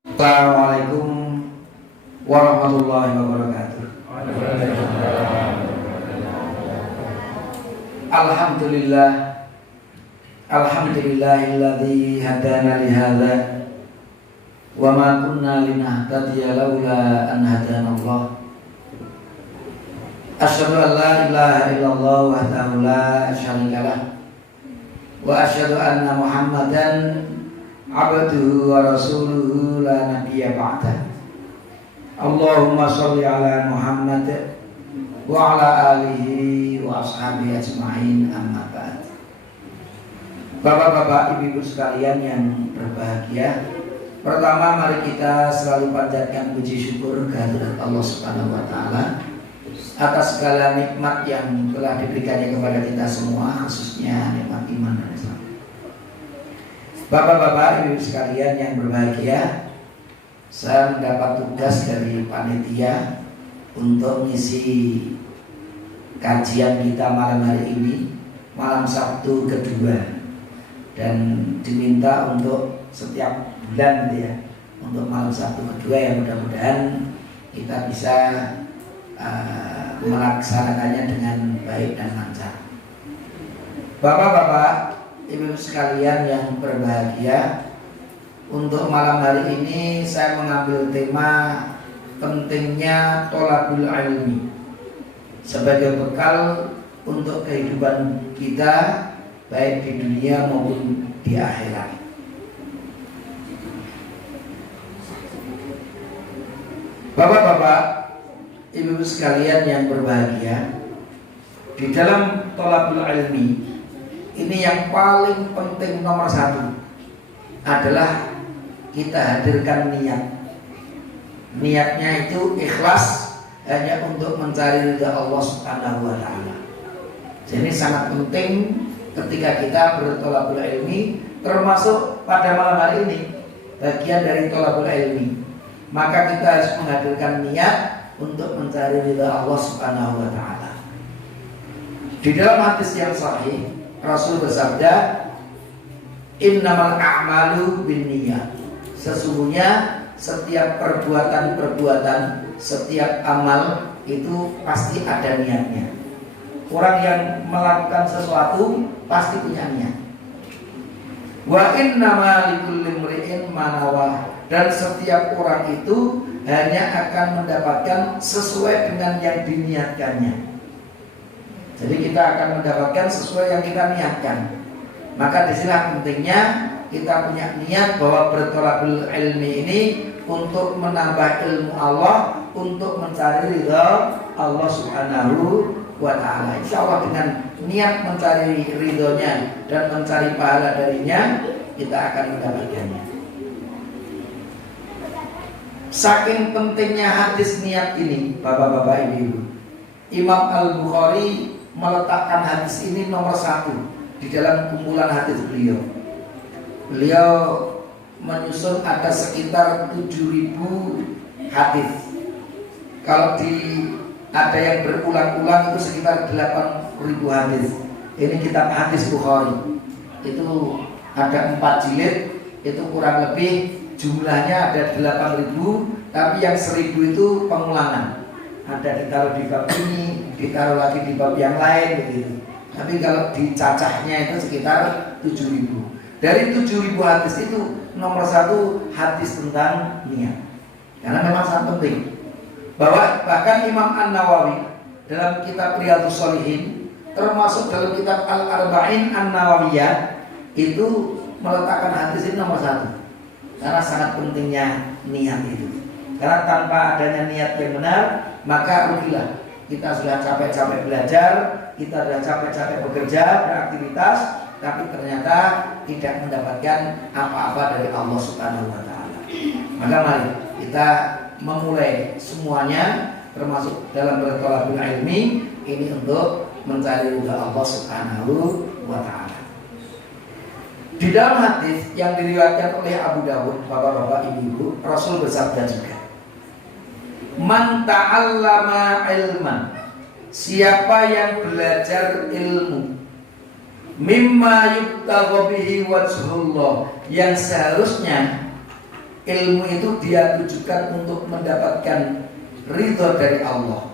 Assalamualaikum warahmatullahi wabarakatuh. Alhamdulillah, alhamdulillahilladzi hadana lihadza wa ma kunna linahtadiya laula an hadanallah. Asyhadu an la ilaha illallah wahdahu la syarika lah wa asyhadu anna Muhammadan abduhu wa rasuluhu la nabiyya ba'dah. Allahumma sholli ala Muhammad wa ala alihi wa ashabihi ajma'in, amma ba'd. Bapak-bapak, ibu-ibu sekalian yang berbahagia, pertama mari kita selalu panjatkan puji syukur kehadirat Allah Subhanahu wa taala atas segala nikmat yang telah diberikannya kepada kita semua, khususnya nikmat iman dan Islam. Bapak-bapak, ibu sekalian yang berbahagia, saya mendapat tugas dari panitia untuk mengisi kajian kita malam hari ini, malam Sabtu kedua, dan diminta untuk setiap bulan ya, untuk malam Sabtu kedua, yang mudah-mudahan kita bisa melaksanakannya dengan baik dan lancar. Bapak-bapak, ibu sekalian yang berbahagia, untuk malam hari ini saya mengambil tema pentingnya thalabul ilmi sebagai bekal untuk kehidupan kita baik di dunia maupun di akhirat. Bapak-bapak, ibu sekalian yang berbahagia, di dalam thalabul ilmi ini yang paling penting nomor satu adalah kita hadirkan niat. Niatnya itu ikhlas, hanya untuk mencari ridha Allah Subhanahu wa taala. Jadi sangat penting ketika kita berthalabul ilmi, termasuk pada malam hari ini bagian dari thalabul ilmi. Maka kita harus menghadirkan niat untuk mencari ridha Allah Subhanahu wa taala. Di dalam hadis yang sahih, Rasul bersabda, innamal a'malu binniyat. Sesungguhnya setiap perbuatan-perbuatan, setiap amal itu pasti ada niatnya. Orang yang melakukan sesuatu pasti punya niat. Wa innama likulli imri'in ma nawa. Dan setiap orang itu hanya akan mendapatkan sesuai dengan yang diniatkannya. Jadi kita akan mendapatkan sesuai yang kita niatkan. Maka disinilah pentingnya kita punya niat bahwa berthalabul ilmi ini untuk menambah ilmu Allah, untuk mencari ridha Allah Subhanahu wa taala. Insyaallah dengan niat mencari ridhonya dan mencari pahala darinya, kita akan mendapatkannya. Saking pentingnya hadis niat ini, bapak-bapak, ibu-ibu, Imam Al-Bukhari meletakkan hadis ini nomor satu di dalam kumpulan hadis beliau. Beliau menyusun ada sekitar 7.000 hadis. Kalau ada yang berulang-ulang itu sekitar 8.000 hadis. Ini kitab hadis Bukhari. Itu ada 4 jilid, itu kurang lebih jumlahnya ada 8.000, tapi yang 1.000 itu pengulangan. Ada ditaruh di bab ini, ditaruh lagi di bab yang lain begitu. Tapi kalau dicacahnya itu sekitar 7.000. Dari 7.000 hadis itu nomor satu hadis tentang niat. Karena memang sangat penting. Bahwa bahkan Imam An-Nawawi dalam kitab Riyadhus Shalihin, termasuk dalam kitab Al-Arba'in An-Nawawiyah, itu meletakkan hadis ini nomor satu. Karena sangat pentingnya niat itu. Karena tanpa adanya niat yang benar, maka rugilah. Kita sudah capek-capek belajar, kita sudah capek-capek bekerja, beraktivitas, tapi ternyata tidak mendapatkan apa-apa dari Allah Subhanahu wa taala. Maka mari kita memulai semuanya, termasuk dalam berthalabul ilmi ini, untuk mencari ridha Allah Subhanahu wa taala. Di dalam hadis yang diriwayatkan oleh Abu Dawud, bapak-bapak, ibu-ibu, Rasul bersabda juga, man ta'allama ilman, siapa yang belajar ilmu, mimma yubtagha bihi wajhullah, yang seharusnya ilmu itu dia tujukan untuk mendapatkan ridho dari Allah.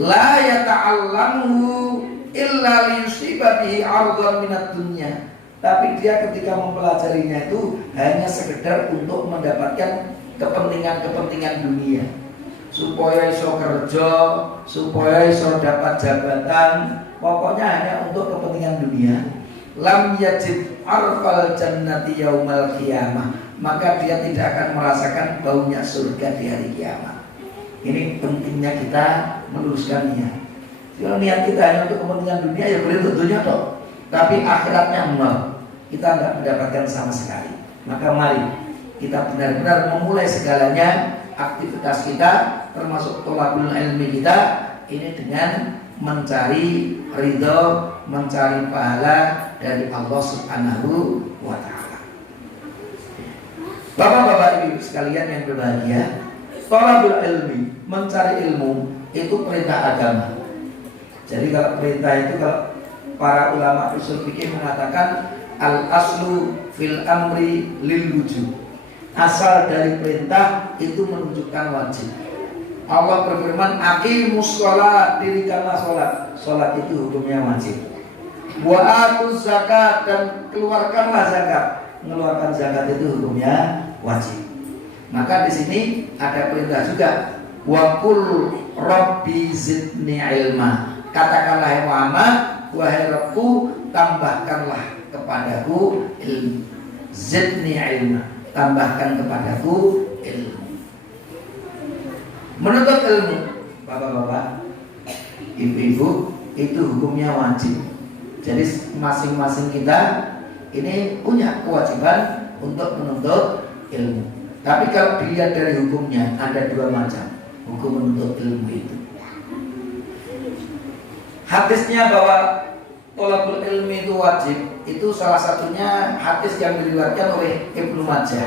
La yata'allamu illa liyusiba bihi 'ardan minad dunya. Tapi dia ketika mempelajarinya itu hanya sekedar untuk mendapatkan kepentingan-kepentingan dunia, supaya iso kerja, supaya iso dapat jabatan, pokoknya hanya untuk kepentingan dunia. Lam yajid arfal jannati yaumal qiyamah, maka dia tidak akan merasakan baunya surga di hari kiamat. Ini pentingnya kita meluruskan niat. Kalau niat kita hanya untuk kepentingan dunia, ya boleh tentunya toh, tapi akhiratnya nol, kita nggak mendapatkan sama sekali. Maka mari kita benar-benar memulai segalanya, aktivitas kita termasuk thalabul ilmi kita ini dengan mencari ridho, mencari pahala dari Allah Subhanahu wa ta'ala. Bapak-bapak ibu sekalian yang berbahagia, thalabul ilmi, mencari ilmu itu perintah agama. Jadi kalau perintah itu, kalau para ulama usul fikih mengatakan al aslu fil amri lil wujub. Asal dari perintah itu menunjukkan wajib. Allah berfirman, aqimus sholat, dirikanlah sholat. Sholat itu hukumnya wajib. Wa atuz zakat, dan keluarkanlah zakat. Mengeluarkan zakat itu hukumnya wajib. Maka di sini ada perintah juga, wa qul rabbi zidni ilma. Katakanlah ya Muhammad, wahai Rabbku, tambahkanlah kepadaku ilmu. Zidni ilma, tambahkan kepadaku ilmu. Menuntut ilmu, bapak-bapak, ibu-ibu, itu hukumnya wajib. Jadi masing-masing kita ini punya kewajiban untuk menuntut ilmu. Tapi kalau dilihat dari hukumnya, ada dua macam hukum menuntut ilmu itu. Hadisnya bahwa thalabul ilmi itu wajib, itu salah satunya hadis yang diriwayatkan oleh Ibnu Majah.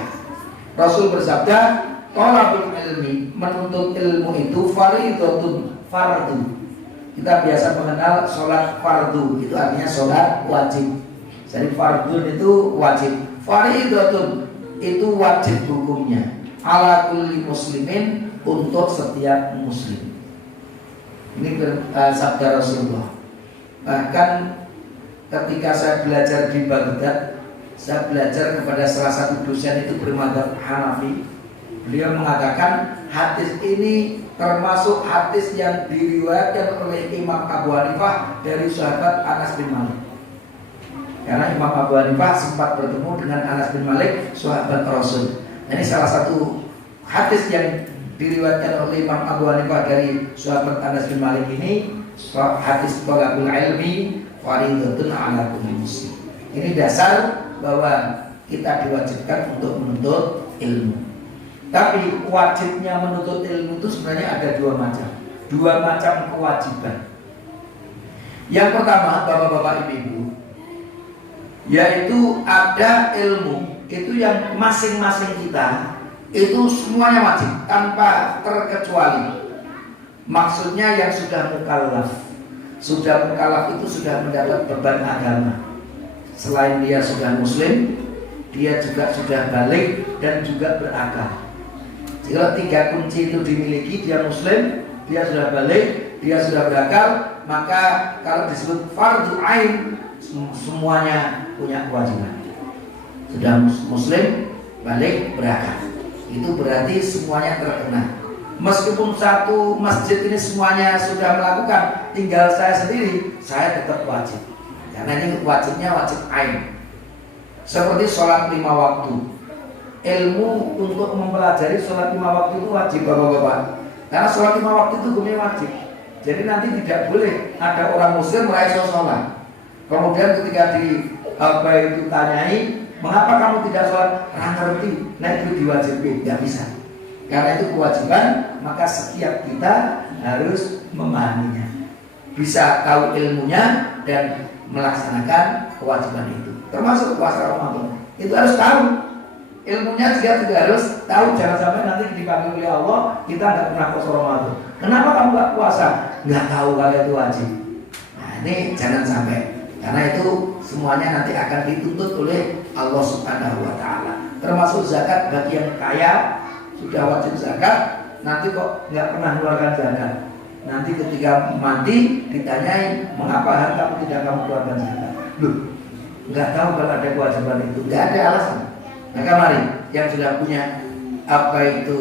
Rasul bersabda, thalabul ilmi, menuntut ilmu itu fardhun, fardu. Kita biasa mengenal sholat fardu, itu artinya sholat wajib. Jadi fardun itu wajib, fardhun itu wajib hukumnya, ala kulli muslimin, untuk setiap muslim. Ini sabda Rasulullah. Bahkan ketika saya belajar di Baghdad, saya belajar kepada salah satu dosen itu bermadzhab Hanafi. Beliau mengatakan hadis ini termasuk hadis yang diriwayatkan oleh Imam Abu Hanifah dari sahabat Anas bin Malik. Karena Imam Abu Hanifah sempat bertemu dengan Anas bin Malik, sahabat Rasul. Ini salah satu hadis yang diriwayatkan oleh Imam Abu Hanifah dari sahabat Anas bin Malik ini, hadis thalabul ilmi fardhun ala kulli muslim. Ini dasar bahwa kita diwajibkan untuk menuntut ilmu. Tapi wajibnya menuntut ilmu itu sebenarnya ada dua macam kewajiban. Yang pertama, bapak-bapak ibu-ibu, yaitu ada ilmu itu yang masing-masing kita itu semuanya wajib tanpa terkecuali. Maksudnya yang sudah mukallaf. Sudah mukallaf itu sudah mendapat beban agama. Selain dia sudah muslim, dia juga sudah balik dan juga berakal. Jika tiga kunci itu dimiliki, dia muslim, dia sudah balik, dia sudah berakal, maka kalau disebut fardhu ain, semuanya punya kewajiban. Sudah muslim, balik, berakal, itu berarti semuanya terkena. Meskipun satu masjid ini semuanya sudah melakukan, tinggal saya sendiri, saya tetap wajib. Karena ini wajibnya wajib ain. Seperti sholat 5 waktu. Ilmu untuk mempelajari sholat 5 waktu itu wajib, bapak-bapak. Karena sholat 5 waktu itu hukumnya wajib. Jadi nanti tidak boleh ada orang muslim meraih sholat. Kemudian ketika itu tanyai, mengapa kamu tidak sholat? Ngerti, nah itu diwajibkan, nggak bisa. Karena itu kewajiban, maka setiap kita harus memahaminya, bisa tahu ilmunya dan melaksanakan kewajiban itu. Termasuk puasa Ramadan, itu harus tahu ilmunya, juga harus tahu. Jangan sampai nanti dipanggil oleh Allah, kita nggak pernah puasa Ramadan. Kenapa kamu nggak puasa? Nggak tahu kalau itu wajib. Nah ini jangan sampai, karena itu semuanya nanti akan dituntut oleh Allah Subhanahu Wa Taala. Termasuk zakat bagi yang kaya sudah wajib zakat, nanti kok nggak pernah mengeluarkan zakat. Nanti ketika mati ditanyai, mengapa harta tidak kamu keluarkan zakat? Loh, nggak tahu kalau ada kewajiban itu, nggak ada alasan. Maka mari yang sudah punya apa itu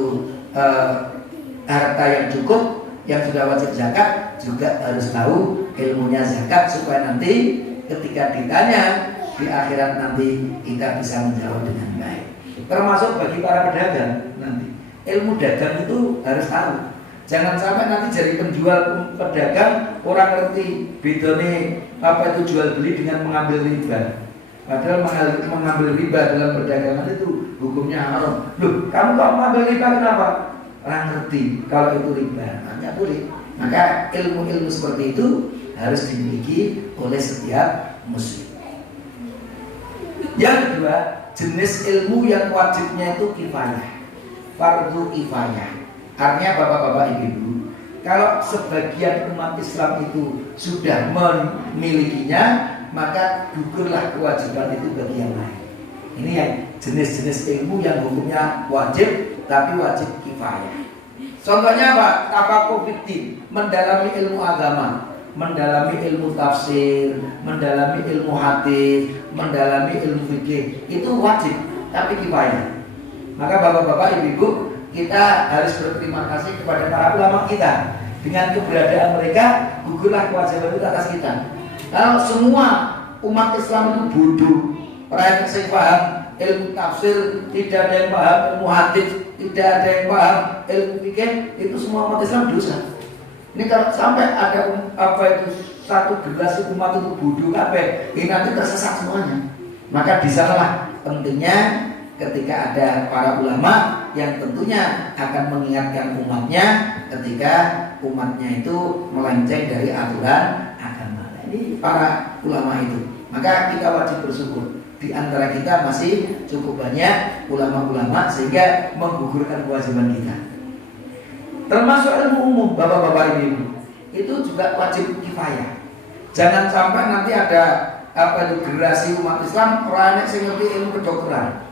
harta yang cukup, yang sudah wajib zakat juga harus tahu ilmunya zakat supaya nanti ketika ditanya di akhirat nanti kita bisa menjawab dengan baik. Termasuk bagi para pedagang nanti ilmu dagang itu harus tahu. Jangan sampai nanti jadi penjual pedagang orang ngerti bedone apa itu jual beli dengan mengambil riba. Padahal mengambil riba dalam perdagangan itu hukumnya haram. Loh, kamu kok mengambil riba kenapa? Orang ngerti kalau itu riba, nggak boleh. Maka ilmu-ilmu seperti itu harus dimiliki oleh setiap muslim. Yang kedua, jenis ilmu yang wajibnya itu kifayah, fardu kifayah. Artinya bapak-bapak ibu-ibu, kalau sebagian umat Islam itu sudah memilikinya, maka gugurlah kewajiban itu bagi yang lain. Ini yang jenis-jenis ilmu yang hukumnya wajib tapi wajib kifayah. Contohnya apa? Tafakuh fiddin, mendalami ilmu agama, mendalami ilmu tafsir, mendalami ilmu hadis, mendalami ilmu fikih, itu wajib tapi kifayah. Maka bapak-bapak ibu-ibu, kita harus berterima kasih kepada para ulama kita. Dengan keberadaan mereka, gugurlah kewajiban itu atas kita. Kalau semua umat Islam itu bodoh, orang yang paham ilmu tafsir, tidak ada yang paham ilmu hadis, tidak ada yang paham ilmu fikih, itu semua umat Islam dosa. Ini kalau sampai ada apa itu satu generasi umat itu bodoh kabeh, ini nanti tersesat semuanya. Maka di sanalah pentingnya ketika ada para ulama yang tentunya akan mengingatkan umatnya ketika umatnya itu melenceng dari aturan agama. Ini para ulama itu. Maka kita wajib bersyukur. Di antara kita masih cukup banyak ulama-ulama sehingga menggugurkan kewajiban kita. Termasuk ilmu umum, bapak-bapak ibu, itu juga wajib kifayah. Jangan sampai nanti ada apa itu generasi umat Islam orang yang ngerti ilmu kedokteran,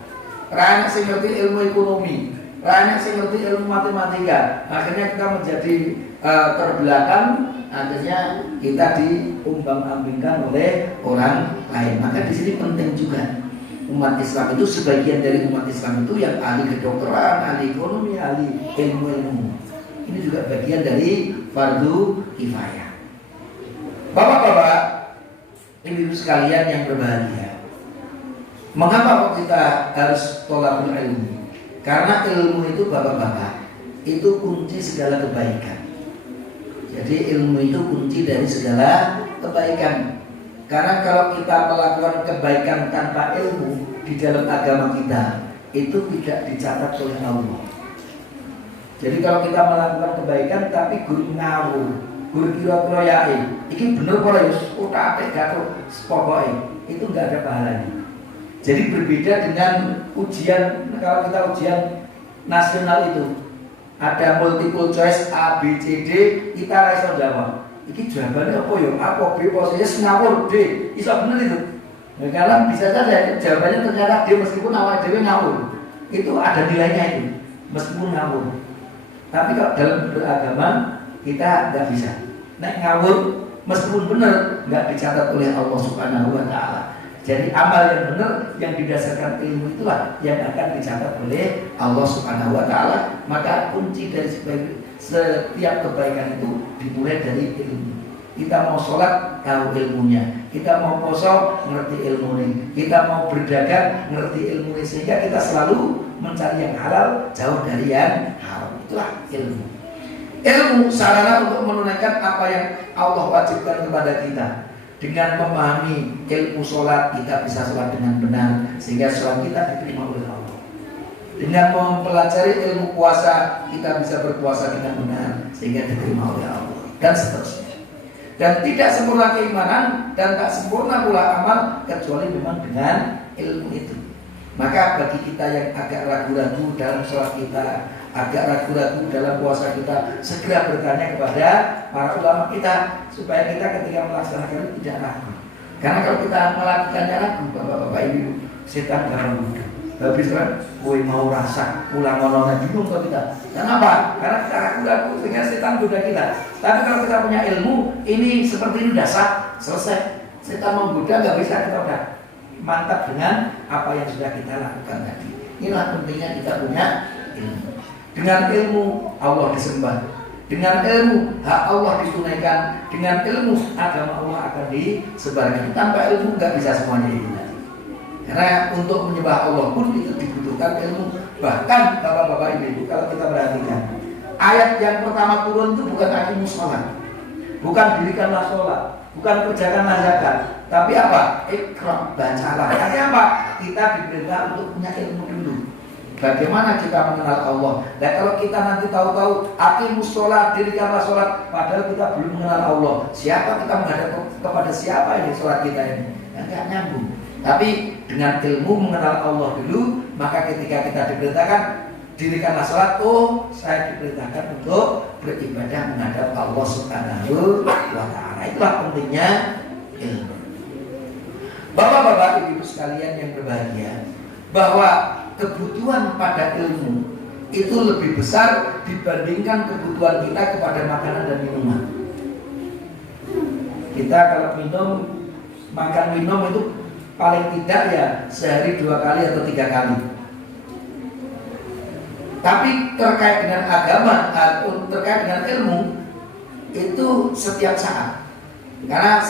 orang yang ngerti ilmu ekonomi, orang yang ngerti ilmu matematika. Akhirnya kita menjadi terbelakang, akhirnya kita diumbang-ambingkan oleh orang lain. Maka di sini penting juga umat Islam itu, sebagian dari umat Islam itu yang ahli kedokteran, ahli ekonomi, ahli ilmu-ilmu. Ini juga bagian dari fardu kifayah. Bapak-bapak, ibu-ibu sekalian yang berbahagia, mengapa kita harus tolakul ilmu? Karena ilmu itu bapak-bapak, itu kunci segala kebaikan. Jadi ilmu itu kunci dari segala kebaikan. Karena kalau kita melakukan kebaikan tanpa ilmu di dalam agama kita, itu tidak dicatat oleh Allah. Jadi kalau kita melakukan kebaikan tapi guru ngawur, guru kira-kira yae, ini bener kok ya, utak atik gatuk pokoknya, itu nggak ada pahalanya. Jadi berbeda dengan ujian, kalau kita ujian nasional itu ada multiple choice A, B, C, D, kita rasa jawab. Ini jawabannya apa ya? A, B, posisinya ngawur D, bisa bener itu. Nah, karena bisa saja jawabannya ternyata D meskipun awal dewe ngawur, itu ada nilainya itu, meskipun ngawur. Tapi kalau dalam beragama kita nggak bisa. Nek ngawur meskipun benar nggak dicatat oleh Allah Subhanahu Wa Taala. Jadi amal yang benar yang didasarkan ilmu itulah yang akan dicatat oleh Allah Subhanahu Wa Taala. Maka kunci dari setiap kebaikan itu dimulai dari ilmu. Kita mau sholat tahu ilmunya, kita mau poso ngerti ilmunya, kita mau berdagang ngerti ilmunya, sehingga kita selalu mencari yang halal jauh dari yang haram. Itulah ilmu. Ilmu sarana untuk menunaikan apa yang Allah wajibkan kepada kita. Dengan memahami ilmu sholat, kita bisa sholat dengan benar sehingga sholat kita diterima oleh Allah. Dengan mempelajari ilmu puasa, kita bisa berpuasa dengan benar sehingga diterima oleh Allah, dan seterusnya. Dan tidak sempurna keimanan dan tak sempurna pula amal kecuali memang dengan ilmu itu. Maka bagi kita yang agak ragu-ragu dalam sholat kita, agak ragu-ragu dalam puasa kita, segera bertanya kepada para ulama kita supaya kita ketika melaksanakan itu tidak ragu. Karena kalau kita melakukannya ragu, bapak-bapak ibu, setan gampang bodoh. Habis kan, kue mau rasa, pulang ngolongnya bingung kok kita. Kenapa? Karena kita ragu-ragu dengan setan goda kita. Tapi kalau kita punya ilmu, ini seperti ini dasar, selesai. Setan menggoda nggak bisa, kita udah mantap dengan apa yang sudah kita lakukan tadi. Inilah pentingnya kita punya ilmu. Dengan ilmu Allah disembah, dengan ilmu hak Allah ditunaikan, dengan ilmu agama Allah akan disebarkan. Tanpa ilmu nggak bisa semuanya itu. Karena untuk menyembah Allah pun itu dibutuhkan ilmu. Bahkan bapak-bapak ibu, kalau kita perhatikan ayat yang pertama turun itu bukan aqimus shalah, bukan dirikanlah sholat, bukan kerjakanlah zakat, tapi apa? Iqra, bacalah. Artinya apa? Kita diperintah untuk punya ilmu dulu. Bagaimana kita mengenal Allah? Dan kalau kita nanti tahu-tahu aqimus shalah, dirikanlah sholat, padahal kita belum mengenal Allah, siapa kita menghadap kepada siapa ini sholat kita ini? Enggak nyambung. Tapi dengan ilmu mengenal Allah dulu, maka ketika kita diperintahkan dirikanlah sholat, oh saya diperintahkan untuk beribadah menghadap Allah Subhanahu wa Ta'ala. Itulah pentingnya ilmu. Bapak-bapak, ibu-ibu sekalian yang berbahagia, bahwa kebutuhan pada ilmu itu lebih besar dibandingkan kebutuhan kita kepada makanan dan minuman. Kita kalau makan minum itu paling tidak ya sehari 2 kali atau 3 kali. Tapi terkait dengan agama, terkait dengan ilmu itu setiap saat. Karena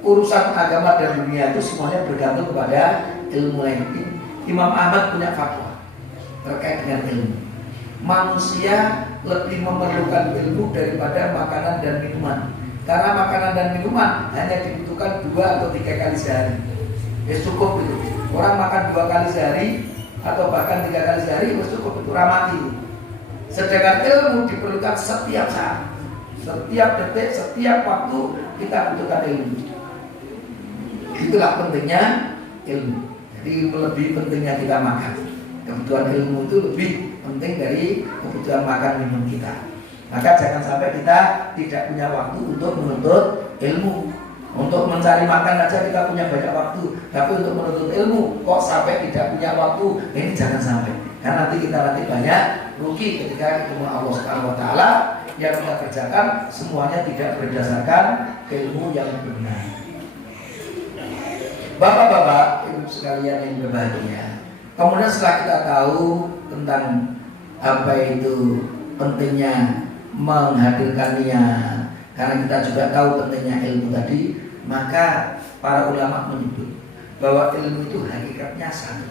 urusan agama dan dunia itu semuanya bergantung kepada ilmu lain. Imam Ahmad punya fatwa terkait dengan ilmu. Manusia lebih memerlukan ilmu daripada makanan dan minuman. Karena makanan dan minuman hanya dibutuhkan 2 atau 3 kali sehari. Ya cukup itu. Orang makan 2 kali sehari atau bahkan 3 kali sehari, cukup itu ramati. Sedangkan ilmu diperlukan setiap saat, setiap detik, setiap waktu kita butuhkan ilmu. Itulah pentingnya ilmu. Jadi lebih pentingnya kita makan. Kebutuhan ilmu itu lebih penting dari kebutuhan makan minum kita. Maka jangan sampai kita tidak punya waktu untuk menuntut ilmu. Untuk mencari makan aja kita punya banyak waktu, tapi untuk menuntut ilmu kok sampai tidak punya waktu? Ini jangan sampai. Karena nanti kita banyak rugi ketika ketemu Allah Subhanahu wa Ta'ala. Yang kita kerjakan semuanya tidak berdasarkan ilmu yang benar. Bapak-bapak, ibu sekalian yang berbahagia, kemudian setelah kita tahu tentang apa itu pentingnya menghadirkannya, karena kita juga tahu pentingnya ilmu tadi, maka para ulama menyebut bahwa ilmu itu hakikatnya satu.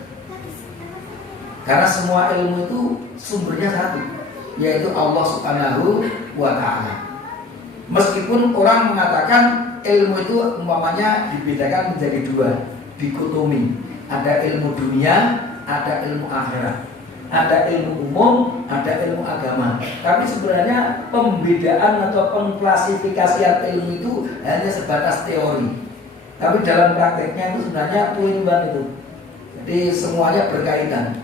Karena semua ilmu itu sumbernya satu, yaitu Allah Subhanahu wa Ta'ala. Meskipun orang mengatakan ilmu itu umpamanya dibedakan menjadi 2, dikotomi. Ada ilmu dunia, ada ilmu akhirat. Ada ilmu umum, ada ilmu agama. Tapi sebenarnya pembedaan atau pengklasifikasian ilmu itu hanya sebatas teori. Tapi dalam prakteknya itu sebenarnya twin-one itu. Jadi semuanya berkaitan.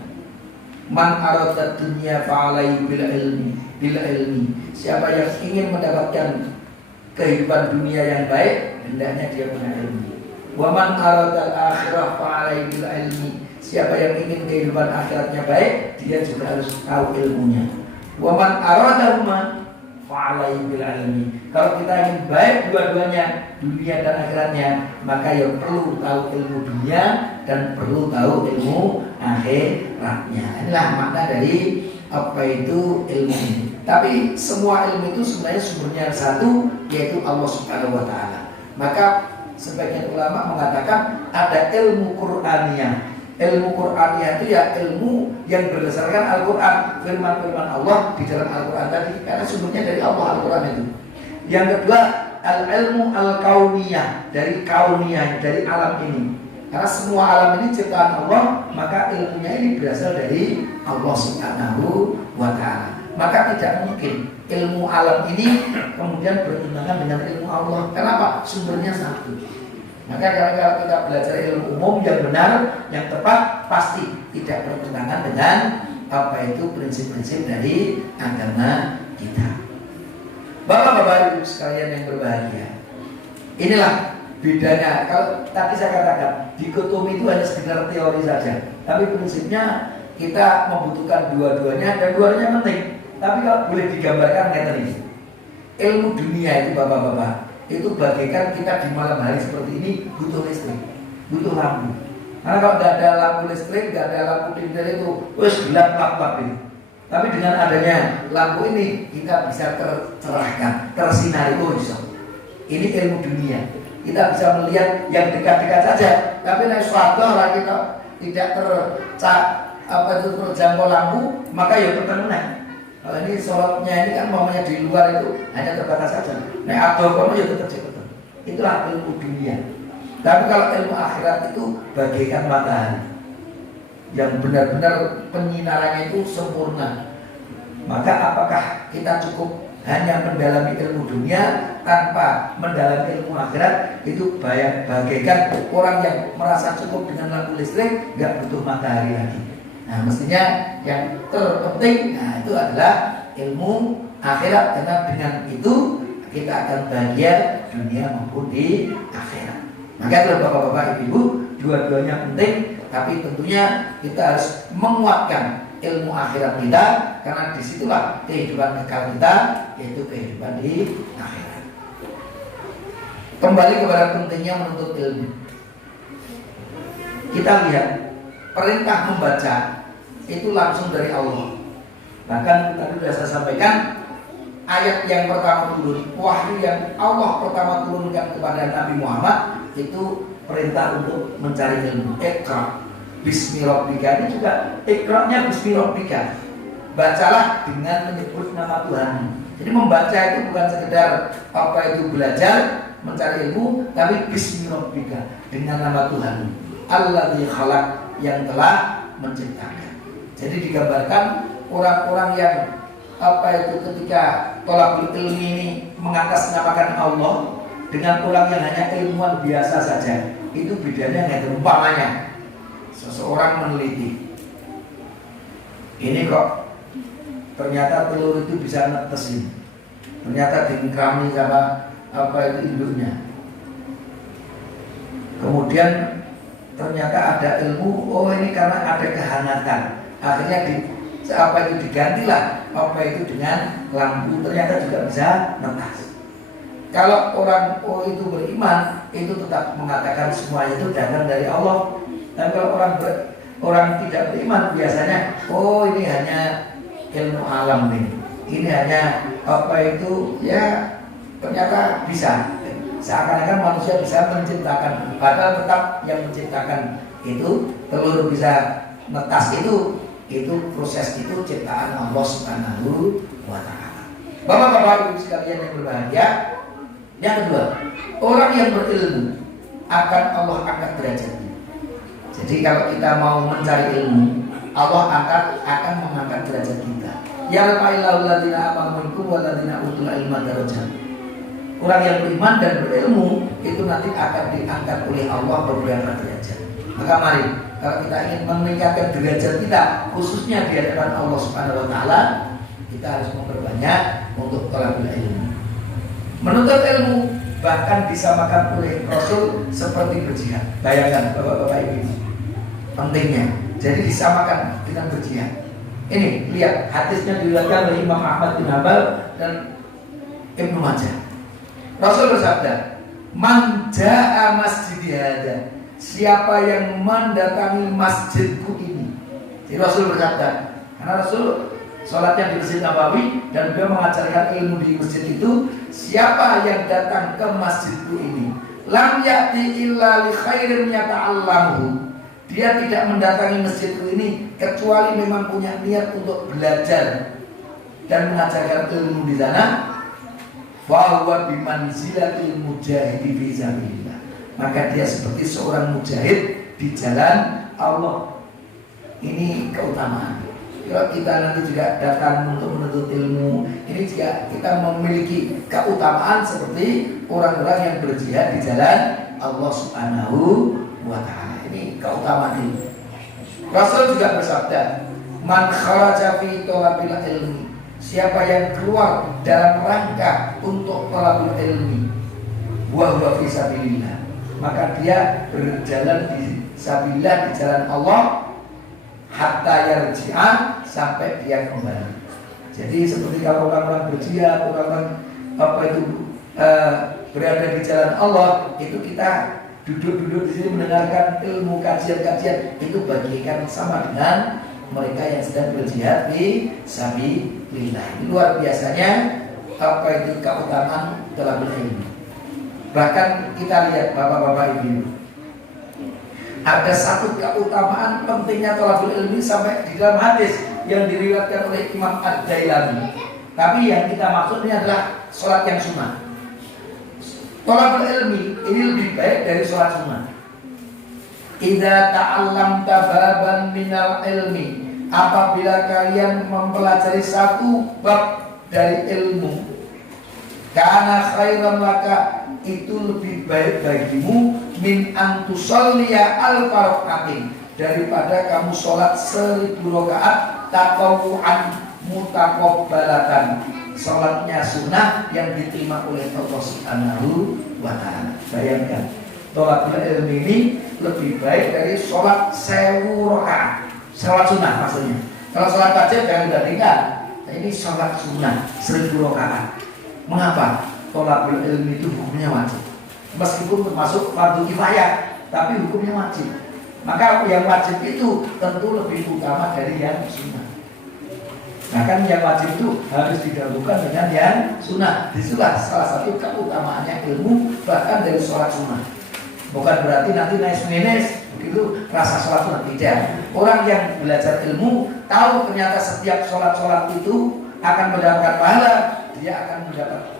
Man arada dunya fa'alaihi bil ilmi. Siapa yang ingin mendapatkan kehidupan dunia yang baik, hendaknya dia punya ilmu. Wa man arada al-akhirah fa'alaihi bil ilmi. Siapa yang ingin kehidupan akhiratnya baik, dia juga harus tahu ilmunya. Wa man aradahuma fa'alaihi bil ilmi. Kalau kita ingin baik dua-duanya, dunia dan akhiratnya, maka yang perlu tahu ilmu dunia dan perlu tahu ilmu akhiratnya. Inilah makna dari apa itu ilmu ini. Tapi semua ilmu itu sebenarnya sumbernya satu, yaitu Allah Subhanahu wa Ta'ala. Maka sebagian ulama mengatakan ada ilmu Qur'aniyah. Ilmu Qur'aniyah itu ya ilmu yang berdasarkan Al-Quran, firman-firman Allah di dalam Al-Quran tadi, karena sumbernya dari Allah Al-Quran itu. Yang kedua, al-ilmu al-kauniyah, dari kauniyah, dari alam ini. Karena semua alam ini ciptaan Allah, maka ilmunya ini berasal dari Allah Subhanahu wa Ta'ala. Maka tidak mungkin ilmu alam ini kemudian bertentangan dengan ilmu Allah. Kenapa? Sumbernya satu. Maka kalau kita belajar ilmu umum yang benar, yang tepat, pasti tidak bertentangan dengan apa itu prinsip-prinsip dari agama kita. Bapak-bapak ibu sekalian yang berbahagia, inilah Bedanya, kalau tadi saya katakan dikotomi itu hanya sekedar teori saja, tapi prinsipnya kita membutuhkan dua-duanya dan dua-duanya penting. Tapi kalau boleh digambarkan kayak tadi, ilmu dunia itu bapak-bapak, itu bagaikan kita di malam hari seperti ini butuh listrik, butuh lampu. Karena kalau tidak ada lampu listrik, tidak ada lampu tinder itu, wes gelap lap ini. Tapi dengan adanya lampu ini kita bisa tercerahkan, tersinari. Oh, ini ilmu dunia. Kita bisa melihat yang dekat-dekat saja. Tapi nek suatu orang kita tidak terjangkau lampu, maka ya terkenal. Kalau ini sholatnya ini kan mamanya di luar itu hanya terbatas saja. Nek adokono ya tetap cepat. Itulah ilmu dunia. Tapi kalau ilmu akhirat itu bagaikan matahari yang benar-benar penyinarannya itu sempurna. Maka apakah kita cukup hanya mendalami ilmu dunia tanpa mendalami ilmu akhirat? Itu bagaikan orang yang merasa cukup dengan lampu listrik, nggak butuh matahari lagi. Nah, mestinya yang terpenting itu adalah ilmu akhirat, karena dengan itu kita akan bahagia dunia maupun di akhirat. Maka kalau bapak-bapak ibu, dua-duanya penting, tapi tentunya kita harus menguatkan ilmu akhirat kita, karena disitulah kehidupan kekal kita, yaitu kehidupan di akhirat. Kembali kepada pentingnya menuntut ilmu. Kita lihat perintah membaca itu langsung dari Allah. Bahkan tadi sudah saya sampaikan, ayat yang pertama turun, wahyu yang Allah pertama turunkan kepada Nabi Muhammad itu perintah untuk mencari ilmu. Iqra bismi rabbika, ini juga iqra-nya bismi rabbika. Bacalah dengan menyebut nama Tuhan. Jadi membaca itu bukan sekedar apa itu belajar, mencari ilmu, tapi bismi rabbika, dengan nama Tuhan. Alladzi khalaq, yang telah menciptakan. Jadi digambarkan orang-orang yang apa itu ketika tolakul ilmi ini mengatasnamakan Allah dengan orang yang hanya ilmuwan biasa saja, itu bedanya nggak. Umpamanya seseorang meneliti, ini kok ternyata telur itu bisa netesin, ternyata dingkrami sama apa itu induknya. Kemudian ternyata ada ilmu, oh ini karena ada kehangatan, akhirnya apa itu digantilah apa itu dengan lampu, ternyata juga bisa netas. Kalau orang itu beriman, itu tetap mengatakan semuanya itu datang dari Allah. Tapi kalau orang tidak beriman, biasanya oh ini hanya ilmu alam ini hanya apa itu, ya ternyata bisa. Seakan-akan manusia bisa menciptakan, padahal tetap yang menciptakan itu telur bisa netas itu proses itu ciptaan Allah Subhanahu wa Ta'ala. Bapak-bapak ibu sekalian yang berbahagia, yang kedua, orang yang berilmu akan Allah angkat derajatnya. Jadi kalau kita mau mencari ilmu, Allah akan mengangkat derajat kita. Ya rafa'illahu alladziina aamanu minkum walladziina utul ilma darajat. Orang yang beriman dan berilmu itu nanti akan diangkat oleh Allah beberapa derajat. Maka mari, kalau kita ingin meningkatkan derajat kita, khususnya di hadapan Allah Subhanahu wa Ta'ala, kita harus memperbanyak untuk thalabul ilmu. Menuntut ilmu bahkan disamakan oleh Rasul seperti berjihad. Bayangkan bapak-bapak ibu, pentingnya. Jadi disamakan dengan berjihad. Ini lihat hadisnya diriwayatkan oleh Imam Ahmad bin Hanbal dan Ibnu Majah. Rasul bersabda, "Man jaa masjidi hada." Siapa yang mendatangi masjidku ini. Jadi Rasul bersabda, karena Rasul sholatnya di Masjid Nabawi dan beliau mengajarkan ilmu di masjid itu. Siapa yang datang ke masjidku ini, lam ya'ti illa li khairin yata'allamuhu. Dia tidak mendatangi masjidku ini kecuali memang punya niat untuk belajar dan mengajarkan ilmu di sana. Wa huwa bimanzilatil mujahidi fi sabilillah. Maka dia seperti seorang mujahid di jalan Allah. Ini keutamaan. Kalau kita nanti juga datang untuk menuntut ilmu, ini juga kita memiliki keutamaan seperti orang-orang yang berjihad di jalan Allah Subhanahu wa Ta'ala. Ini keutamaan ini. Rasul juga bersabda, "Man kharaja fi thalabil ilmi." Siapa yang keluar dalam rangka untuk thalabul ilmi, wa huwa fi sabilillah, maka dia berjalan di sabilillah, di jalan Allah, hatta yarji'a, sampai dia kembali. Jadi seperti kalau orang-orang berjihad, orang-orang berada di jalan Allah, itu kita duduk-duduk di sini mendengarkan ilmu kajian-kajian, itu bagikan sama dengan mereka yang sedang berjihad di sabilillah. Luar biasanya itu keutamaan talabul ilmi. Bahkan kita lihat bapak-bapak ibu, ada satu keutamaan pentingnya talabul ilmi sampai di dalam hadis yang diriwayatkan oleh Imam Ad-Dailami. Tapi yang kita maksud ini adalah sholat yang sunnah. Talabul ilmi ini lebih baik dari sholat sunnah. Idza ta'allamta baban minal ilmi, apabila kalian mempelajari satu bab dari ilmu, kana khairan laka, itu lebih baik bagimu min antusalliya al-farqatin, daripada kamu sholat 1000 rakaat tatawu'an mutakobbalatan, sholatnya sunnah yang diterima oleh Allah Subhanahu wa ta'ala. Bayangkan, thalabul ilmi ini lebih baik dari sholat 1000 rakaat. Sholat sunnah maksudnya. Kalau sholat wajib jangan dibandingkan. Nah, ini sholat sunnah 1000 rakaat. Mengapa? Thalabul ilmi itu hukumnya wajib. Meskipun termasuk fardu kifayah, tapi hukumnya wajib. Maka yang wajib itu tentu lebih utama dari yang sunnah. Bahkan yang wajib itu harus didahulukan dengan yang sunnah. Disitulah salah satu keutamaannya ilmu, bahkan dari sholat sunnah. Bukan berarti nanti naik begitu rasa sholat sunnah, tidak. Orang yang belajar ilmu tahu ternyata setiap sholat itu akan mendapatkan pahala, dia akan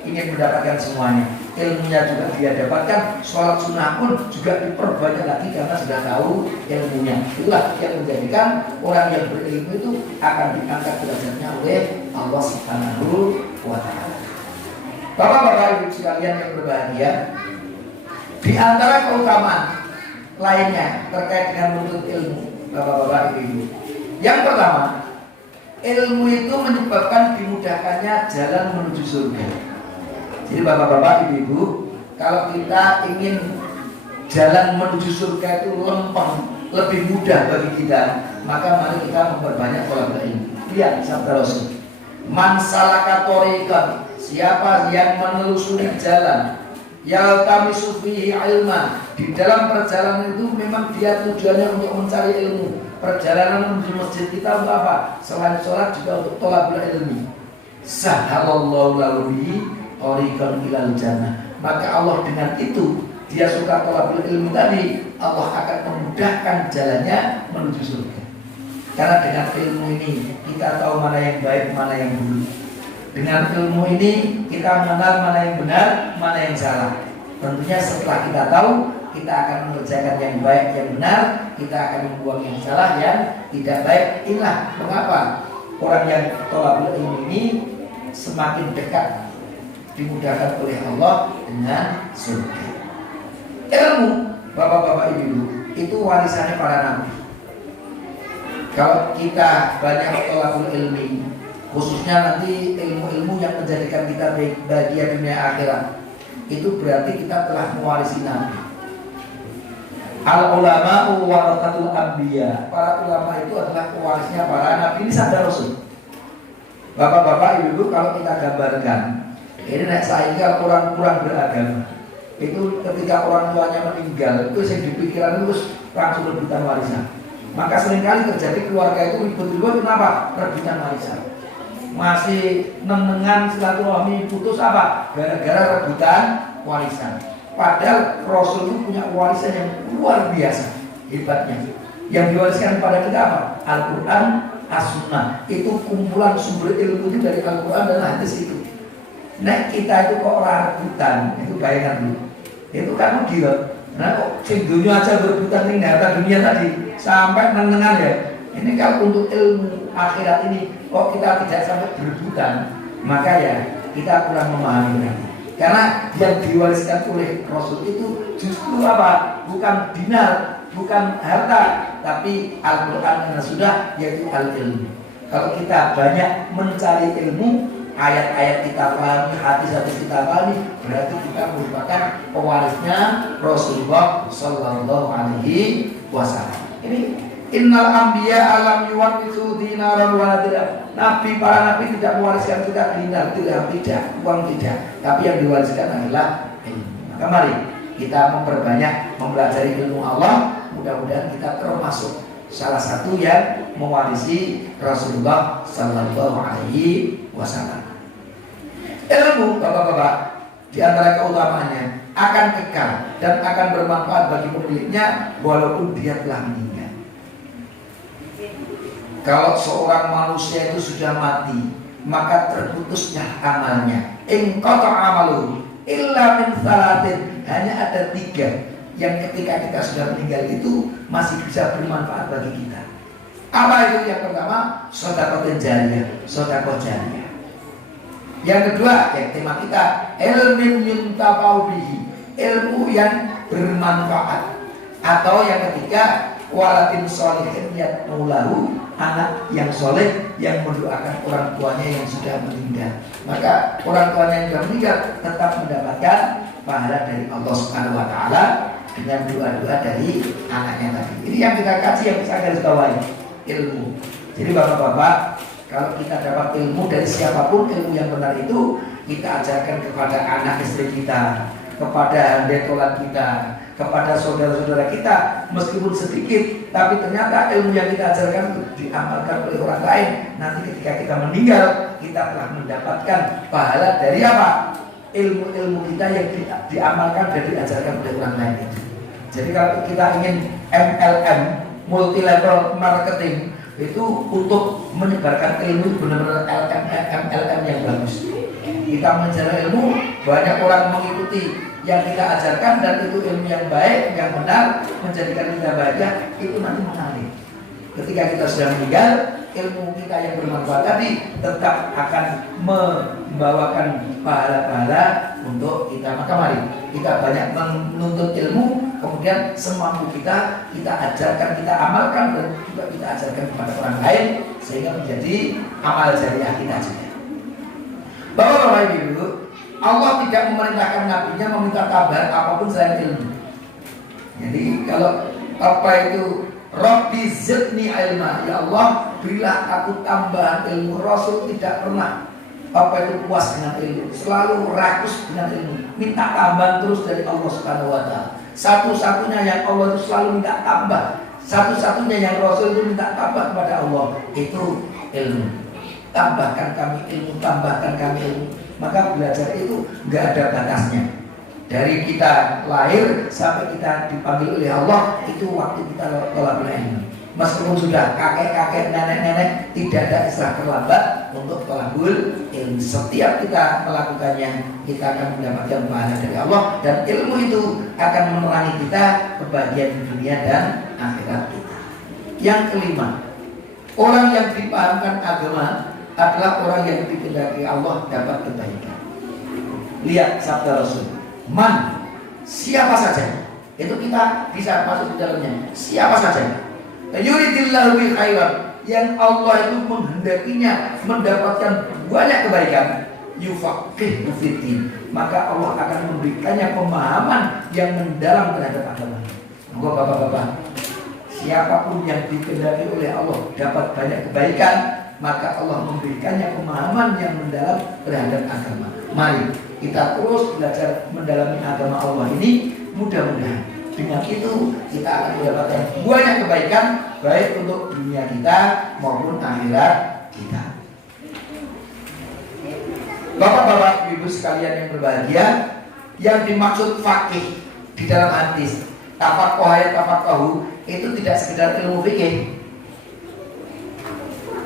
ingin mendapatkan semuanya. Ilmunya juga dia dapatkan, sholat sunnah pun juga diperbanyak lagi karena sudah tahu ilmunya. Itulah yang menjadikan orang yang berilmu itu akan diangkat derajatnya oleh Allah Subhanahu wa ta'ala. Bapak-bapak ibu sekalian yang berbahagia, di antara keutamaan lainnya terkait dengan menuntut ilmu, bapak-bapak ibu, yang pertama, ilmu itu menyebabkan dimudahkannya jalan menuju surga. Jadi bapak-bapak, ibu-ibu, kalau kita ingin jalan menuju surga itu lempeng, lebih mudah bagi kita, maka mari kita memperbanyak talabul ilmi. Lihat sabda Rasul, man salaka thoriqan, siapa yang menelusuri jalan, yaltamisu fihi ilman, di dalam perjalanan itu memang dia tujuannya untuk mencari ilmu. Perjalanan menuju masjid kita untuk apa? Selain sholat juga untuk talabul ilmi. Sahalallahu lahu thoriqan ilal jannah. Maka Allah dengan itu, dia suka talabul ilmi tadi, Allah akan memudahkan jalannya menuju surga. Karena dengan ilmu ini kita tahu mana yang baik, mana yang buruk. Dengan ilmu ini kita mengenal mana yang benar, mana yang salah. Tentunya setelah kita tahu, kita akan mengerjakan yang baik, yang benar, kita akan membuang yang salah, yang tidak baik. Inilah mengapa orang yang talabul ilmi ini semakin dekat dimudahkan oleh Allah dengan surga. Ilmu, bapak-bapak ibu, itu warisannya para nabi. Kalau kita banyak talabul ilmi, khususnya nanti ilmu-ilmu yang menjadikan kita bahagia dunia akhirat, itu berarti kita telah mewarisi nabi. Al-ulama warathatul anbiya. Para ulama itu adalah pewarisnya para nabi. Ini sabda Rasul. Bapak-bapak, ibu-ibu, kalau kita gambarkan, ini saya orang kurang beragama. Itu ketika orang tuanya meninggal, itu yang dipikiran itu langsung rebutan warisan. Maka seringkali terjadi keluarga itu ribut-ribut, kenapa? Rebutan warisan. Masih nenengan silaturahmi putus apa? Gara-gara rebutan warisan. Padahal Rasul itu punya warisan yang luar biasa hebatnya. Yang diwariskan kepada kita apa? Al-Quran, As-Sunnah. Itu kumpulan sumber ilmu itu dari Al-Quran dan hadis itu. Nah kita itu kok rebutan, itu bayangkan dulu. Itu kan gila. Nah kok dunia aja berebutan nih, harta dunia tadi sampai nenengan ya. Ini kalau untuk ilmu akhirat ini kok kita tidak sampai berebutan, maka ya kita kurang memahami nanti. Karena yang diwariskan oleh Rasul itu justru apa? Bukan dinar, bukan harta, tapi Al-Quran dan Sunnah, yaitu al-ilmu. Kalau kita banyak mencari ilmu, ayat-ayat kita pahami, hadis-hadis kita pahami, berarti kita merupakan pewarisnya Rasulullah Sallallahu Alaihi Wasallam. Ini innal anbiya alam yuwarithu dinaran wa dirham. Nabi, para nabi tidak mewariskan kita dinar, dirham, tidak, uang tidak, tapi yang diwariskan adalah ilmu. Maka mari kita memperbanyak mempelajari ilmu Allah. Mudah-mudahan kita termasuk salah satu yang mewarisi Rasulullah Sallallahu Alaihi Wasallam. Ilmu, bapak-bapak, di antara keutamaannya akan kekal dan akan bermanfaat bagi pemiliknya walaupun dia telah meninggal. Kalau seorang manusia itu sudah mati, maka terputusnya amalnya. In qata'a amaluhu illa min salatin. Hanya ada 3 yang ketika kita sudah meninggal itu masih bisa bermanfaat bagi kita. Apa itu? Yang pertama, sedekah jariyah, sedekah jariyah. Yang kedua, yang tema kita, ilmin yuntafa'u bihi, ilmu yang bermanfaat. Atau yang ketiga, waladin sholihin yad'ulahu, anak yang soleh yang mendoakan orang tuanya yang sudah meninggal. Maka orang tuanya yang sudah meninggal tetap mendapatkan pahala dari Allah Subhanahu wa taala dengan doa-doa dari anaknya tadi. Ini yang kita kaji, yang bisa garis bawahi, ilmu. Jadi bapak-bapak, kalau kita dapat ilmu dari siapapun, ilmu yang benar itu kita ajarkan kepada anak istri kita, kepada handetolan kita, kepada saudara-saudara kita, meskipun sedikit, tapi ternyata ilmu yang kita ajarkan itu diamalkan oleh orang lain. Nanti ketika kita meninggal, kita telah mendapatkan pahala dari apa? Ilmu-ilmu kita yang diamalkan dan diajarkan oleh orang lain itu. Jadi kalau kita ingin MLM, multi level marketing, itu untuk menyebarkan ilmu benar-benar MLM yang bagus. Kita mengajar ilmu, banyak orang mengikuti yang kita ajarkan, dan itu ilmu yang baik, yang benar, menjadikan kita bahagia, itu nanti menarik. Ketika kita sudah meninggal, ilmu kita yang bermanfaat tadi tetap akan membawakan pahala-pahala untuk kita. Maka mari kita banyak menuntut ilmu, kemudian semampu kita ajarkan, kita amalkan, dan juga kita ajarkan kepada orang lain, sehingga menjadi amal jariah kita juga. Bapak-bapak ibu, Allah tidak memerintahkan nabinya meminta kabar apapun selain ilmu. Jadi kalau apa itu Rabbi zidni ilma, ya Allah berilah aku tambahan ilmu. Rasul tidak pernah apa itu puas dengan ilmu, selalu rakus dengan ilmu, minta tambahan terus dari Allah Subhanahu wa taala. Satu-satunya yang Allah itu selalu minta tambah, satu-satunya yang Rasul itu minta tambah kepada Allah itu ilmu. Tambahkan kami ilmu, tambahkan kami ilmu. Maka belajar itu nggak ada batasnya. Dari kita lahir sampai kita dipanggil oleh Allah, itu waktu kita tolabul ilmu. Meskipun sudah kakek-kakek, nenek-nenek, tidak ada istilah terlambat untuk tolabul ilmu. Setiap kita melakukannya, kita akan mendapatkan pahala dari Allah, dan ilmu itu akan menerangi kita kebahagiaan di dunia dan akhirat kita. Yang kelima, orang yang dipahamkan agama adalah orang yang dikehendaki Allah dapat kebaikan. Lihat sabda Rasul, man, siapa saja, itu kita bisa masuk di dalamnya. Siapa saja, yuridillahu bi khairan, yang Allah itu menghendakinya mendapatkan banyak kebaikan, yufaqihu fiddin, maka Allah akan memberikannya pemahaman yang mendalam terhadap agama. Monggo bapak-bapak, siapapun yang dikehendaki oleh Allah dapat banyak kebaikan, maka Allah memberikannya pemahaman yang mendalam terhadap agama. Mari kita terus belajar mendalami agama Allah ini. Mudah-mudahan dengan itu kita akan mendapatkan banyak kebaikan, baik untuk dunia kita maupun akhirat kita. Bapak-bapak, ibu sekalian yang berbahagia, yang dimaksud faqih di dalam hadis tafaqahu itu tidak sekedar ilmu fikih.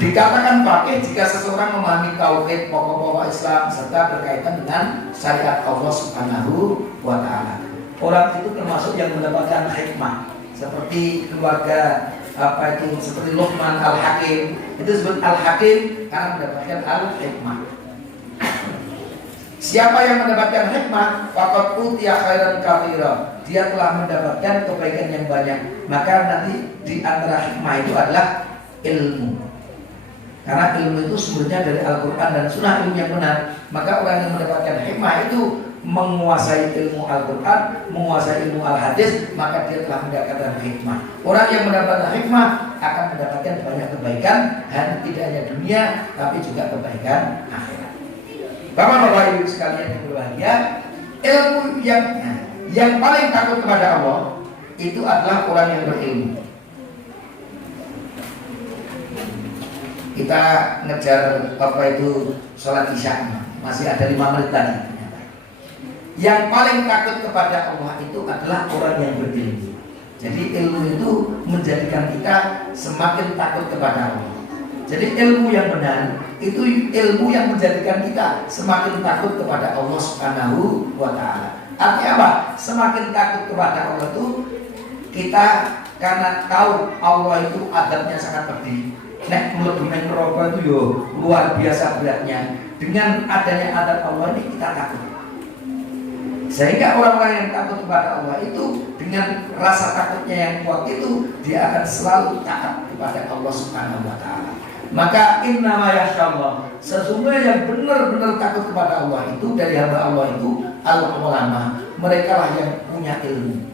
Dikatakan faqih jika seseorang memahami tauhid, pokok-pokok Islam, serta berkaitan dengan syariat Allah Subhanahu wa taala. Orang itu termasuk yang mendapatkan hikmah, seperti keluarga seperti Luqman Al-Hakim. Itu disebut Al-Hakim karena mendapatkan al-hikmah. Siapa yang mendapatkan hikmah, faqad utiya khairan katsira, dia telah mendapatkan kebaikan yang banyak. Maka nanti di antara hikmah itu adalah ilmu. Karena ilmu itu sumbernya dari Al-Quran dan Sunnah, ilmu yang benar. Maka orang yang mendapatkan hikmah itu menguasai ilmu Al-Quran, menguasai ilmu Al-Hadis, maka dia telah mendapatkan hikmah. Orang yang mendapatkan hikmah akan mendapatkan banyak kebaikan, tidak hanya dunia, tapi juga kebaikan akhirat. Bapak-bapak ibu sekalian yang berbahagia, ilmu yang paling takut kepada Allah itu adalah orang yang berilmu. Kita ngejar sholat isya, masih ada 5 menit lagi. Yang paling takut kepada Allah itu adalah orang yang berilmu. Jadi ilmu itu menjadikan kita semakin takut kepada Allah. Jadi ilmu yang benar itu ilmu yang menjadikan kita semakin takut kepada Allah Subhanahu wa Ta'ala. Artinya apa? Semakin takut kepada Allah itu kita karena tahu Allah itu adabnya sangat pedih. Nek mlebu nang neraka itu yo luar biasa beratnya. Dengan adanya adab Allah ini kita takut. Sehingga orang-orang yang takut kepada Allah itu dengan rasa takutnya yang kuat itu dia akan selalu taat kepada Allah Subhanahu wa Ta'ala. Maka innama yasyallah, sesungguhnya yang benar-benar takut kepada Allah itu dari hamba Allah itu al-ulama. Mereka lah yang punya ilmu.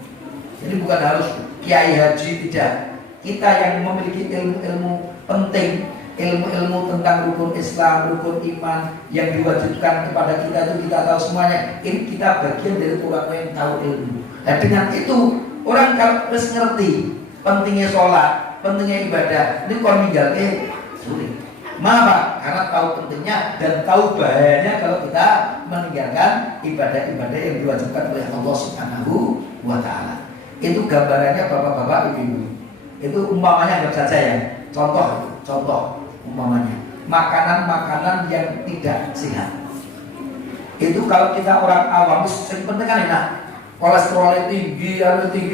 Jadi bukan harus kiai haji, tidak. Kita yang memiliki ilmu-ilmu penting, ilmu-ilmu tentang rukun Islam, rukun iman yang diwajibkan kepada kita itu kita tahu semuanya. Ini kita bagian dari orang yang tahu ilmu. Dan dengan itu orang kalau harus ngerti pentingnya sholat, pentingnya ibadah, ini kalau meninggalnya sulit. Mengapa? Karena tahu pentingnya dan tahu bahayanya kalau kita meninggalkan ibadah-ibadah yang diwajibkan oleh Allah Subhanahu wa Ta'ala. Itu gambarannya bapak-bapak, ibu-ibu. Itu umpamanya anggap saja ya. Contoh umpamanya makanan-makanan yang tidak sehat. Itu kalau kita orang awam sing penting kan enak. Kolesterolnya tinggi,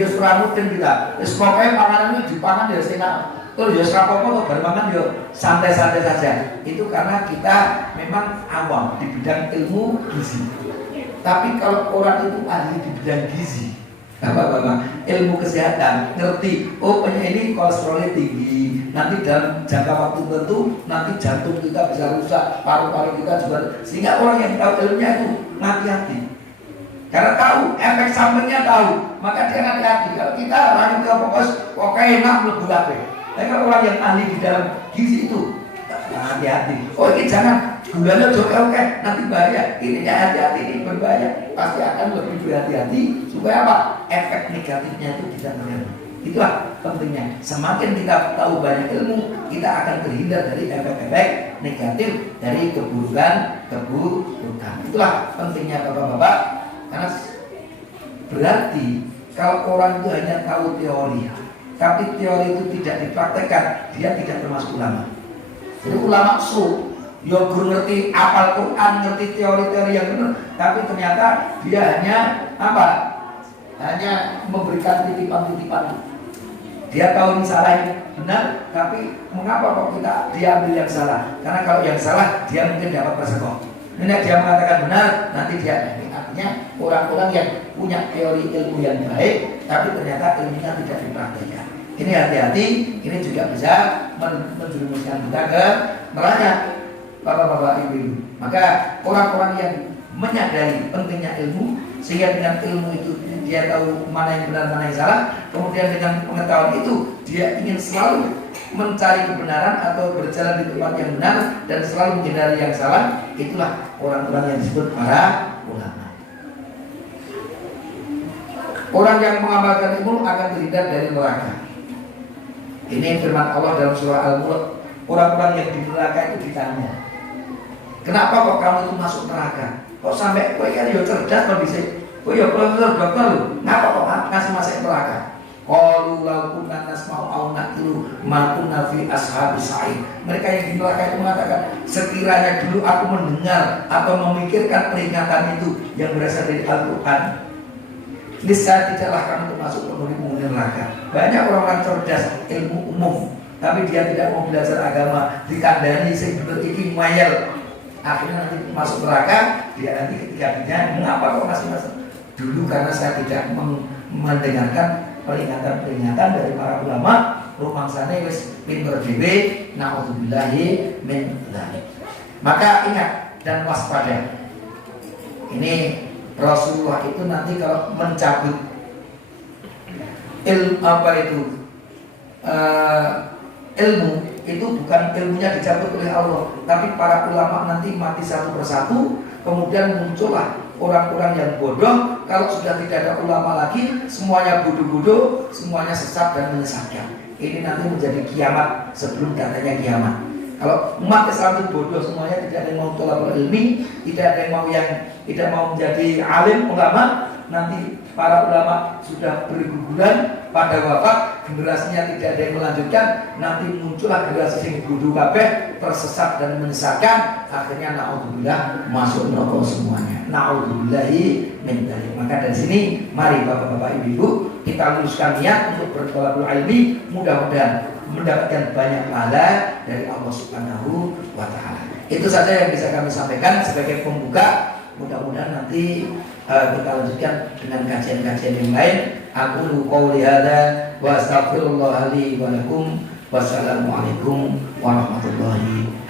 seramutin kita. Wis pokoke panganan itu dipangan ya sehat. Terus ya serapopo kok makan ya santai-santai saja. Itu karena kita memang awam di bidang ilmu gizi. Tapi kalau orang itu ahli di bidang gizi, Bapak-bapak, ilmu kesehatan, ngerti, oh ini kolesterolnya tinggi, nanti dalam jangka waktu tertentu, nanti jantung kita bisa rusak, paru-paru kita juga. Sehingga orang yang tahu ilmunya itu hati-hati. Karena tahu, efek sampingnya tahu, maka dia hati-hati. Kalau kita orang yang fokus, pokoknya enak lebih kabeh. Tapi kalau orang yang ahli di dalam gizi itu, hati-hati. Oh ini jangan gulanya oke, nanti bahaya. Ini hati-hati, ini berbahaya. Pasti akan lebih berhati-hati supaya apa? Efek negatifnya itu tidak terjadi. Itulah pentingnya. Semakin kita tahu banyak ilmu, kita akan terhindar dari efek-efek negatif dari keburukan. Itulah pentingnya bapak-bapak. Karena berarti kalau orang itu hanya tahu teori, tapi teori itu tidak dipraktekkan, dia tidak termasuk ulama. Jadi ulama ya guru ngerti apal Quran, ngerti teori-teori yang benar, tapi ternyata dia hanya apa? Hanya memberikan titipan-titipan. Dia tahu ini salah ini benar, tapi mengapa kok dia ambil yang salah? Karena kalau yang salah dia mungkin dapat persekong. Ini dia mengatakan benar, nanti dia artinya orang-orang yang punya teori ilmu yang baik, tapi ternyata ilmunya tidak dipraktikkan. Ini hati-hati, ini juga bisa menjerumuskan kita ke neraka. Bapak-bapak, ibu-ibu. Maka orang-orang yang menyadari pentingnya ilmu, sehingga dengan ilmu itu dia tahu mana yang benar, mana yang salah. Kemudian dengan pengetahuan itu dia ingin selalu mencari kebenaran atau berjalan di tempat yang benar dan selalu menghindari yang salah. Itulah orang-orang yang disebut para ulama. Orang yang mengamalkan ilmu akan terhindar dari neraka. Ini firman Allah dalam surah Al-Mulk. Orang-orang yang di neraka itu ditanya, kenapa kok kamu itu masuk neraka? Kok sampai kok ya cerdas kok bisa? Kok ya profesor dokter lu? Kenapa kok ngasih masuk neraka? Qalu law kunna nasma'u aw naqilu ma kunna fi ashabis sa'id. Mereka yang di neraka itu mengatakan, sekiranya dulu aku mendengar atau memikirkan peringatan itu yang berasal dari Al-Qur'an, niscaya tidaklah kamu termasuk penghuni neraka. Banyak orang-orang cerdas ilmu umum, tapi dia tidak mau belajar agama, dikandani sing bener iki mayel. Akhirnya nanti masuk neraka, dia nanti ketika ditanya, mengapa kok masih masuk? Dulu karena saya tidak mendengarkan peringatan-peringatan dari para ulama rumangsane wis pinter dhewe, naudzubillahi min dzalik. Maka ingat dan waspada. Ini Rasulullah itu nanti kalau mencabut ilmu itu bukan ilmunya dicabut oleh Allah, tapi para ulama nanti mati satu persatu, kemudian muncullah orang-orang yang bodoh. Kalau sudah tidak ada ulama lagi, semuanya bodoh-bodoh, semuanya sesat dan menyesatkan. Ini nanti menjadi kiamat sebelum datanya kiamat. Kalau umat Islam itu bodoh semuanya, tidak ada yang mau tolabul ilmi, tidak ada yang mau menjadi alim ulama. Nanti para ulama sudah berguguran pada wafat, generasinya tidak ada yang melanjutkan. Nanti muncullah generasi yang bodoh kabeh, tersesat dan menyesatkan. Akhirnya naudzubillah masuk neraka semuanya. Naudzubillahi min dzalik. Maka dari sini mari bapak-bapak ibu-ibu kita luruskan niat untuk bertolabul ilmi, mudah-mudahan mendapatkan banyak pahala dari Allah Subhanahu wa taala. Itu saja yang bisa kami sampaikan sebagai pembuka. Mudah-mudahan nanti kita lanjutkan dengan kajian-kajian yang lain. Aku qouli hadza wa astaghfirullah li wa lakum. Wassalamualaikum warahmatullahi wabarakatuh.